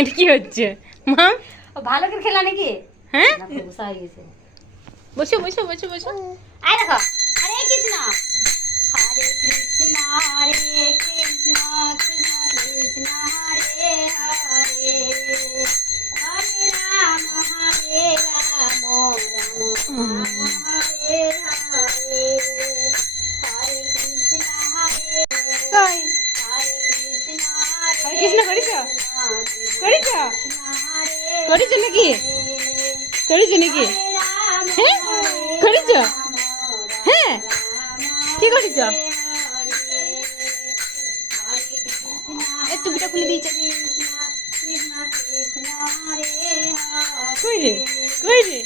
এটা কি হচ্ছে মাম? ভালো করে খেলা নাকি? হ্যাঁ গুসা হয়ে গেছে। বসো বসো বসো বসো। আয় দেখো, হরে কৃষ্ণ হরে কৃষ্ণ কৃষ্ণ কৃষ্ণ হরে হরে হরে রাম হরে রাম রাম হরে হরে হরে কৃষ্ণ হরে কই হরে কৃষ্ণ হরে কৃষ্ণ করিস করিস করিস নাকি করিস নাকি? হ্যাঁ করিস? হ্যাঁ কি করিস? টুপিটা খুলে দিয়েছে। কই রে কই রে?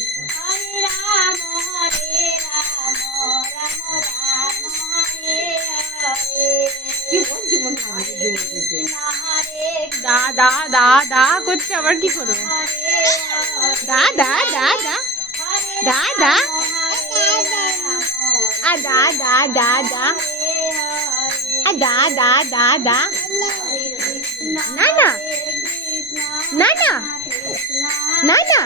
দা দা দা দা করছে, আবার কি করবে? দা দা দা দা দা দা আ দা দা দা দা আ দা দা দা দা না না না না না না